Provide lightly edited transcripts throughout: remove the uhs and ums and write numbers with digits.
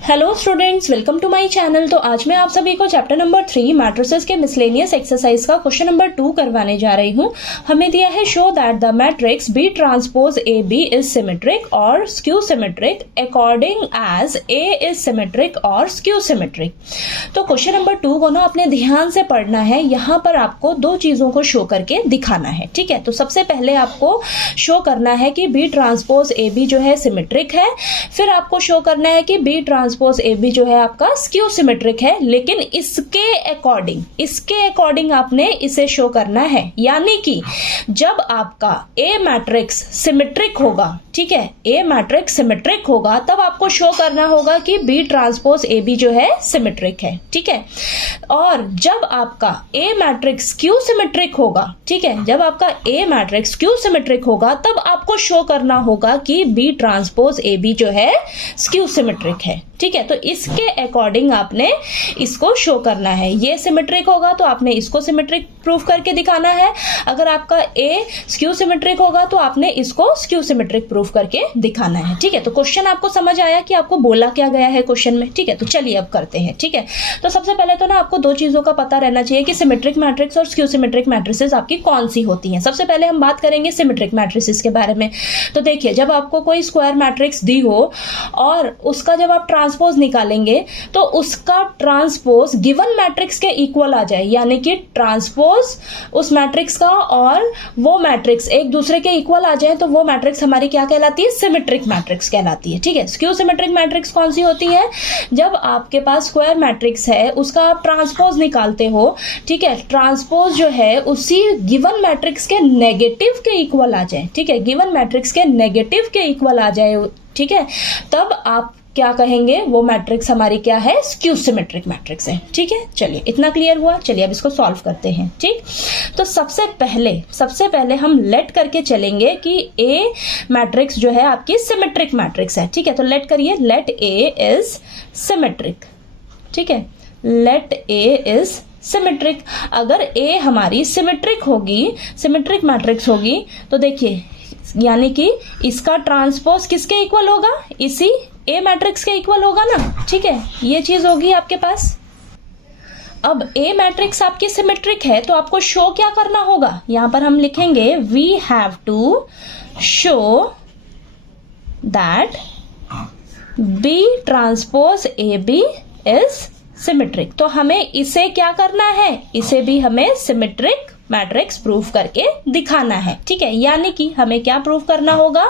Hello students, welcome to my channel. तो आज मैं आप सभी को चैप्टर नंबर 3 मैट्रिसेस के मिसलेनियस एक्सरसाइज का क्वेश्चन नंबर 2 करवाने जा रही हूँ। हमें दिया है show that the matrix B transpose A B is symmetric और skew symmetric according as A is symmetric और स्क्यू सिमेट्रिक। तो क्वेश्चन नंबर 2 को ना अपने ध्यान से पढ़ना है। यहाँ पर आपको दो चीजों को शो करके दिखाना है, ठीक है। तो सबसे पहले आपको शो करना है कि बी ट्रांसपोज ए बी जो है सिमेट्रिक है, फिर आपको शो करना है कि बी ट्रांसपोज ए बी जो है आपका स्क्यू सिमेट्रिक है, लेकिन इसके अकॉर्डिंग आपने इसे शो करना है। यानी कि जब आपका ए मैट्रिक्स सिमेट्रिक होगा, ठीक है, ए मैट्रिक्स सिमेट्रिक होगा, तब आपको शो करना होगा कि बी ट्रांसपोज ए बी जो है सिमेट्रिक है, ठीक है। और जब आपका ए मैट्रिक्स क्यू सिमेट्रिक होगा, ठीक है, जब आपका ए मैट्रिक्स क्यू सिमेट्रिक होगा, तब आपको शो करना होगा कि बी ट्रांसपोज ए बी जो है स्क्यू सिमेट्रिक है, ठीक है। तो इसके अकॉर्डिंग आपने इसको शो करना है। ये सिमेट्रिक होगा तो आपने इसको सिमेट्रिक प्रूफ करके दिखाना है। अगर आपका ए स्क्यू सिमेट्रिक होगा तो आपने इसको स्क्यू सिमेट्रिक प्रूफ करके दिखाना है, ठीक है। तो क्वेश्चन आपको समझ आया कि आपको बोला क्या गया है क्वेश्चन में, ठीक है। तो चलिए अब करते हैं, ठीक है। तो सबसे पहले तो ना आपको दो चीजों का पता रहना चाहिए कि सिमेट्रिक मैट्रिक्स और स्क्यू सिमेट्रिक मैट्रिसेस आपकी कौन सी होती हैं। सबसे पहले हम बात करेंगे सिमेट्रिक मैट्रिसेस के बारे में। तो देखिए, जब आपको कोई स्क्वायर मैट्रिक्स दी हो और उसका जब आप ट्रांसपोज निकालेंगे तो उसका ट्रांसपोज गिवन मैट्रिक्स के इक्वल आ जाए, यानी कि ट्रांसपोज उस मैट्रिक्स का और वो मैट्रिक्स एक दूसरे के इक्वल आ जाए, तो वो मैट्रिक्स हमारी क्या कहलाती है? सिमेट्रिक मैट्रिक्स कहलाती है, ठीक है। स्क्यू सिमेट्रिक मैट्रिक्स कौन सी होती है? जब आपके पास स्क्वायर मैट्रिक्स है, उसका आप ट्रांसपोज निकालते हो, ठीक है, ट्रांसपोज जो है उसी गिवन मैट्रिक्स के नेगेटिव के इक्वल आ जाए, ठीक है, गिवन मैट्रिक्स के नेगेटिव के इक्वल आ जाए, ठीक है, तब आप क्या कहेंगे? वो मैट्रिक्स हमारी क्या है? स्क्यू सिमेट्रिक मैट्रिक्स है, ठीक है। चलिए, इतना क्लियर हुआ। चलिए अब इसको सॉल्व करते हैं, ठीक। तो सबसे पहले हम लेट करके चलेंगे कि ए मैट्रिक्स जो है आपकी सिमेट्रिक मैट्रिक्स है, ठीक है। तो लेट करिए, लेट ए इज सिमेट्रिक, ठीक है, लेट ए इज सिमेट्रिक। अगर ए हमारी सिमेट्रिक होगी, सिमेट्रिक मैट्रिक्स होगी, तो देखिए, यानी कि इसका ट्रांसपोज किसके इक्वल होगा? इसी ए मैट्रिक्स के इक्वल होगा ना, ठीक है। ये चीज होगी आपके पास। अब ए मैट्रिक्स आपकी सिमेट्रिक है तो आपको शो क्या करना होगा? यहां पर हम लिखेंगे we have to show that B transpose A B is symmetric. तो हमें इसे क्या करना है? इसे भी हमें सिमेट्रिक मैट्रिक्स प्रूफ करके दिखाना है, ठीक है। यानी कि हमें क्या प्रूफ करना होगा?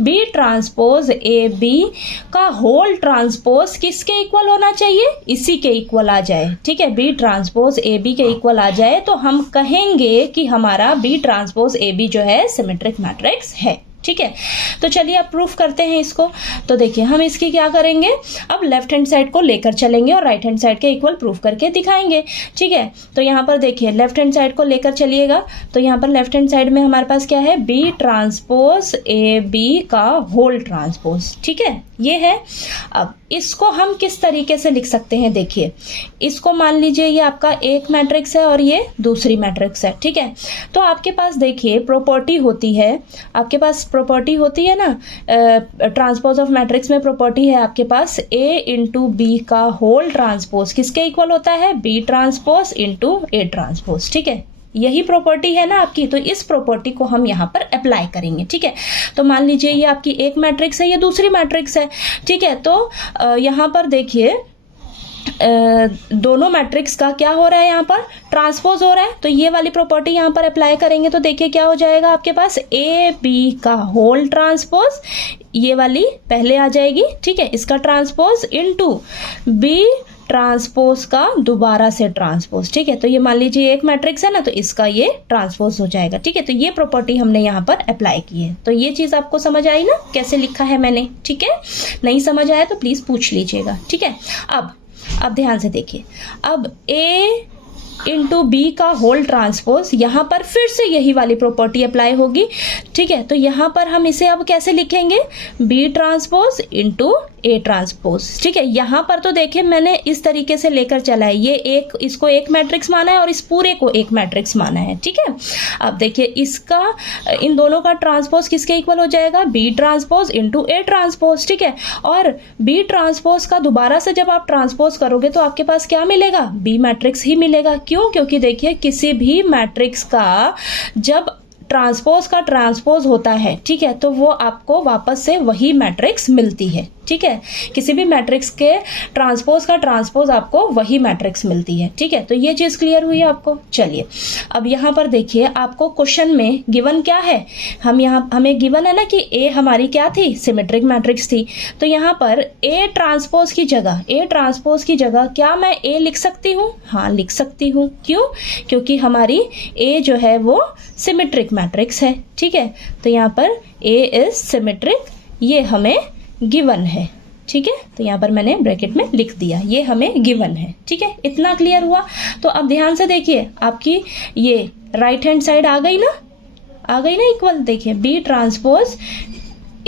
बी ट्रांसपोज ए बी का होल ट्रांसपोज किसके इक्वल होना चाहिए? इसी के इक्वल आ जाए, ठीक है। बी ट्रांसपोज ए बी के इक्वल आ जाए तो हम कहेंगे कि हमारा बी ट्रांसपोज ए बी जो है सिमेट्रिक मैट्रिक्स है, ठीक है। तो चलिए अब प्रूफ करते हैं इसको। तो देखिए, हम इसकी क्या करेंगे? अब लेफ्ट हैंड साइड को लेकर चलेंगे और राइट हैंड साइड के इक्वल प्रूफ करके दिखाएंगे, ठीक है। तो यहाँ पर देखिए, लेफ्ट हैंड साइड को लेकर चलिएगा। तो यहाँ पर लेफ्ट हैंड साइड में हमारे पास क्या है? बी ट्रांसपोज ए बी का होल ट्रांसपोज, ठीक है, ये है। अब इसको हम किस तरीके से लिख सकते हैं? देखिए, इसको मान लीजिए ये आपका एक मैट्रिक्स है और ये दूसरी मैट्रिक्स है, ठीक है। तो आपके पास देखिए प्रॉपर्टी होती है, आपके पास प्रॉपर्टी होती है ना, ट्रांसपोज ऑफ मैट्रिक्स में प्रॉपर्टी है आपके पास ए इंटू बी का होल ट्रांसपोज किसके इक्वल होता है? B transpose into A transpose, ठीक है। यही प्रॉपर्टी है ना आपकी, तो इस प्रॉपर्टी को हम यहाँ पर अप्लाई करेंगे, ठीक है। तो मान लीजिए ये आपकी एक मैट्रिक्स है, ये दूसरी मैट्रिक्स है, ठीक है। तो यहाँ पर देखिए, दोनों मैट्रिक्स का क्या हो रहा है? यहाँ पर ट्रांसपोज हो रहा है, तो ये वाली प्रॉपर्टी यहाँ पर अप्लाई करेंगे तो देखिए क्या हो जाएगा आपके पास? ए बी का होल ट्रांसपोज, ये वाली पहले आ जाएगी, ठीक है, इसका ट्रांसपोज इनटू बी ट्रांसपोज का दोबारा से ट्रांसपोज, ठीक है। तो ये मान लीजिए एक मैट्रिक्स है ना, तो इसका ये ट्रांसपोज हो जाएगा, ठीक है। तो ये प्रॉपर्टी हमने यहाँ पर अप्लाई की है। तो ये चीज आपको समझ आई ना, कैसे लिखा है मैंने, ठीक है। नहीं समझ आया तो प्लीज पूछ लीजिएगा, ठीक है। अब ध्यान से देखिए, अब ए इंटू बी का होल ट्रांसपोज, यहां पर फिर से यही वाली प्रॉपर्टी अप्लाई होगी, ठीक है। तो यहां पर हम इसे अब कैसे लिखेंगे? B transpose into A transpose, ठीक है। यहाँ पर तो देखिए मैंने इस तरीके से लेकर चला है, ये एक, इसको एक मैट्रिक्स माना है और इस पूरे को एक मैट्रिक्स माना है, ठीक है। अब देखिए इसका, इन दोनों का ट्रांसपोज किसके इक्वल हो जाएगा, B transpose into A transpose, ठीक है। और बी ट्रांसपोज का दोबारा से जब आप ट्रांसपोज करोगे तो आपके पास क्या मिलेगा, बी मैट्रिक्स ही मिलेगा। क्यों, क्योंकि देखिए किसी भी मैट्रिक्स का जब ट्रांसपोज का ट्रांसपोज होता है, ठीक है, तो वो आपको वापस से वही मैट्रिक्स मिलती है, ठीक है। किसी भी मैट्रिक्स के ट्रांसपोज का ट्रांसपोज आपको वही मैट्रिक्स मिलती है, ठीक है। तो ये चीज़ क्लियर हुई आपको। चलिए अब यहाँ पर देखिए आपको क्वेश्चन में गिवन क्या है, हमें गिवन है ना कि ए हमारी क्या थी, सिमेट्रिक मैट्रिक्स थी। तो यहाँ पर ए ट्रांसपोज की जगह क्या मैं ए लिख सकती हूँ, हाँ लिख सकती हूँ। क्यों, क्योंकि हमारी ए जो है वो सिमेट्रिक मैट्रिक्स है, ठीक है। तो यहाँ पर ए इज सिमेट्रिक, ये हमें गिवन है, ठीक है। तो यहाँ पर मैंने ब्रैकेट में लिख दिया, ये हमें गिवन है, ठीक है। इतना क्लियर हुआ। तो अब ध्यान से देखिए आपकी ये राइट हैंड साइड आ गई ना इक्वल। देखिए बी ट्रांसपोज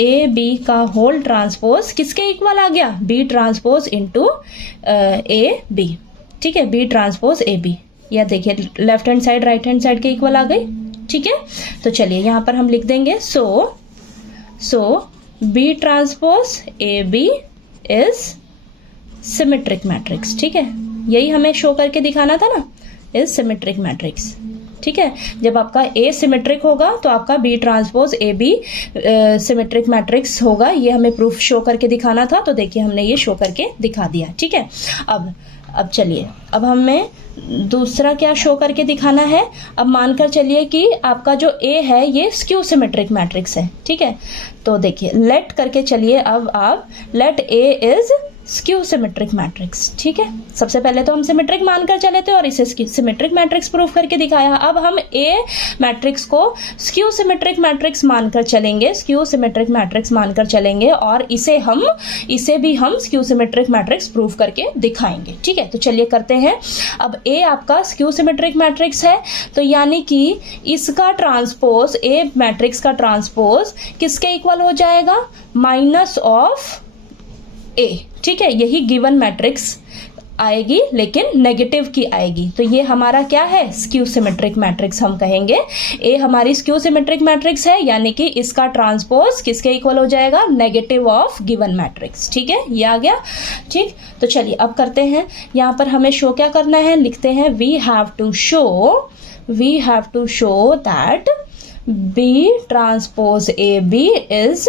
ए बी का होल ट्रांसपोज किसके इक्वल आ गया, B transpose into A B, ठीक है, बी ट्रांसपोज ए बी। या देखिए left hand side right hand side के इक्वल आ गई, ठीक है। तो चलिए यहाँ पर हम लिख देंगे so B transpose A B is symmetric matrix, ठीक है। यही हमें शो करके दिखाना था ना, इज सिमेट्रिक मैट्रिक्स, ठीक है। जब आपका ए सिमेट्रिक होगा तो आपका B transpose A B symmetric matrix होगा, ये हमें प्रूफ शो करके दिखाना था। तो देखिए हमने ये शो करके दिखा दिया, ठीक है। अब चलिए, अब हमें दूसरा क्या शो करके दिखाना है। अब मानकर चलिए कि आपका जो ए है ये स्क्यू सिमेट्रिक मैट्रिक्स है, ठीक है। तो देखिए लेट करके चलिए, अब आप let A is skew symmetric matrix, ठीक है। सबसे पहले तो हम सिमेट्रिक मानकर चले थे और इसे सिमेट्रिक मैट्रिक्स प्रूफ करके दिखाया। अब हम ए मैट्रिक्स को स्क्यू सिमेट्रिक मैट्रिक्स मानकर चलेंगे, और इसे भी हम स्क्यू सिमेट्रिक मैट्रिक्स प्रूफ करके दिखाएंगे, ठीक है। तो चलिए करते हैं। अब ए आपका स्क्यू सिमेट्रिक मैट्रिक्स है, तो यानी कि इसका ट्रांसपोज, ए मैट्रिक्स का ट्रांसपोज किसके इक्वल हो जाएगा, माइनस ऑफ ए, ठीक है। यही गिवन मैट्रिक्स आएगी लेकिन नेगेटिव की आएगी, तो ये हमारा क्या है, स्क्यू सिमेट्रिक मैट्रिक्स हम कहेंगे। ए हमारी स्क्यू सिमेट्रिक मैट्रिक्स है, यानी कि इसका ट्रांसपोज किसके इक्वल हो जाएगा, नेगेटिव ऑफ गिवन मैट्रिक्स, ठीक है। ये आ गया, ठीक। तो चलिए अब करते हैं, यहाँ पर हमें शो क्या करना है, लिखते हैं we have to show that B transpose A B is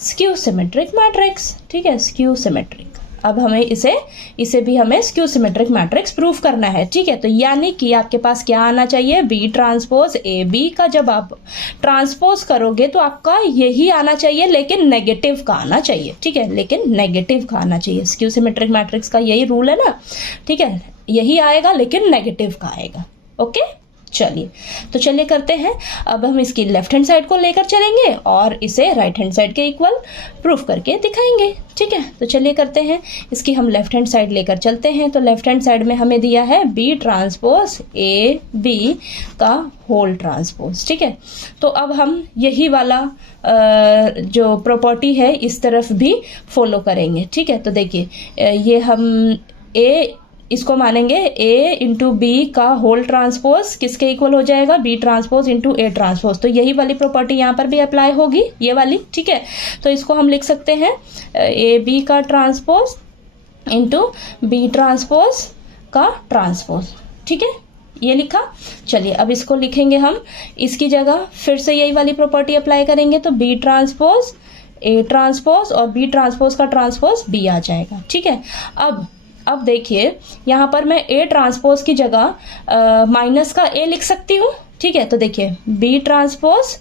skew symmetric matrix, ठीक है, स्क्यू सिमेट्रिक। अब हमें इसे भी हमें स्क्यू सिमेट्रिक मैट्रिक्स प्रूफ करना है, ठीक है। तो यानी कि आपके पास क्या आना चाहिए, बी ट्रांसपोज ए बी का जब आप ट्रांसपोज करोगे तो आपका यही आना चाहिए, लेकिन नेगेटिव का आना चाहिए, ठीक है, लेकिन नेगेटिव का आना चाहिए। स्क्यू सिमेट्रिक मैट्रिक्स का यही रूल है ना, ठीक है, यही आएगा लेकिन नेगेटिव का आएगा, ओके। चलिए करते हैं। अब हम इसकी लेफ्ट हैंड साइड को लेकर चलेंगे और इसे राइट हैंड साइड के इक्वल प्रूफ करके दिखाएंगे, ठीक है। तो चलिए करते हैं, इसकी हम लेफ्ट हैंड साइड लेकर चलते हैं। तो लेफ्ट हैंड साइड में हमें दिया है बी ट्रांसपोज ए बी का होल ट्रांसपोज, ठीक है। तो अब हम यही वाला जो प्रॉपर्टी है इस तरफ भी फॉलो करेंगे, ठीक है। तो देखिए ये हम इसको मानेंगे ए इंटू बी का होल ट्रांसपोज किसके इक्वल हो जाएगा, B transpose into A transpose. तो यही वाली प्रॉपर्टी यहाँ पर भी अप्लाई होगी, ये वाली, ठीक है। तो इसको हम लिख सकते हैं ए बी का ट्रांसपोज इंटू बी ट्रांसपोज का ट्रांसपोज, ठीक है, ये लिखा। चलिए अब इसको लिखेंगे हम, इसकी जगह फिर से यही वाली प्रॉपर्टी अप्लाई करेंगे। तो बी ट्रांसपोज ए ट्रांसपोज और बी ट्रांसपोज का ट्रांसपोज बी आ जाएगा, ठीक है। अब देखिए यहाँ पर मैं ए ट्रांसपोज की जगह माइनस का ए लिख सकती हूँ, ठीक है। तो देखिए बी ट्रांसपोज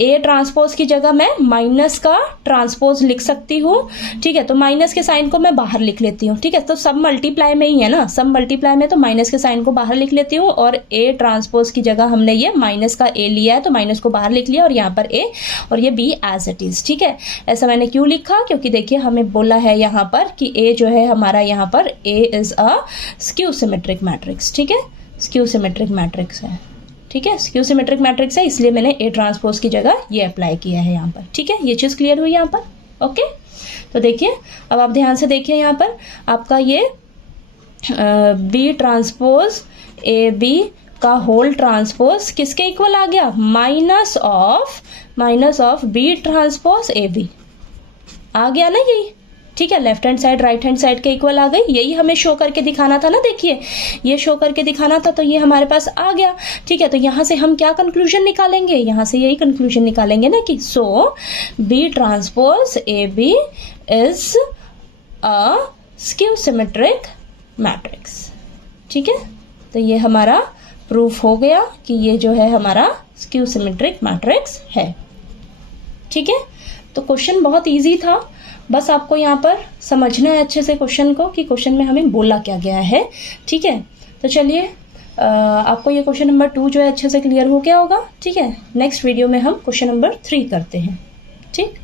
ए ट्रांसपोज की जगह मैं माइनस का ट्रांसपोज लिख सकती हूँ, ठीक है। तो माइनस के साइन को मैं बाहर लिख लेती हूँ, ठीक है। तो सब मल्टीप्लाई में ही है ना, सब मल्टीप्लाई में, तो माइनस के साइन को बाहर लिख लेती हूँ और ए ट्रांसपोज की जगह हमने ये माइनस का ए लिया है तो माइनस को बाहर लिख लिया और यहाँ पर ए और ये बी एज इट इज, ठीक है। ऐसा मैंने क्यों लिखा, क्योंकि देखिए हमें बोला है यहाँ पर कि ए जो है हमारा यहाँ पर A is a skew symmetric matrix, ठीक है, स्क्यू सिमेट्रिक मैट्रिक्स है, ठीक है, स्क्यू सिमेट्रिक मैट्रिक्स है, इसलिए मैंने ए ट्रांसपोज की जगह ये अप्लाई किया है यहाँ पर, ठीक है। ये चीज़ क्लियर हुई यहाँ पर, ओके। तो देखिए, अब आप ध्यान से देखिए, यहाँ पर आपका ये बी ट्रांसपोज ए बी का होल ट्रांसपोज किसके इक्वल आ गया, minus of B transpose A B आ गया ना यही, ठीक है। Left hand side right hand side के इक्वल आ गई, यही हमें शो करके दिखाना था ना, देखिए ये शो करके दिखाना था, तो ये हमारे पास आ गया, ठीक है। तो यहाँ से हम क्या कंक्लूजन निकालेंगे, यहाँ से यही कंक्लूजन निकालेंगे ना कि so B transpose A B is a skew symmetric matrix, ठीक है। तो ये हमारा प्रूफ हो गया कि ये जो है हमारा स्क्यू सिमेट्रिक मैट्रिक्स है, ठीक है। तो क्वेश्चन बहुत इजी था, बस आपको यहाँ पर समझना है अच्छे से क्वेश्चन को कि क्वेश्चन में हमें बोला क्या गया है, ठीक है। तो चलिए आपको ये क्वेश्चन नंबर 2 जो है अच्छे से क्लियर हो गया होगा, ठीक है। नेक्स्ट वीडियो में हम क्वेश्चन नंबर 3 करते हैं, ठीक।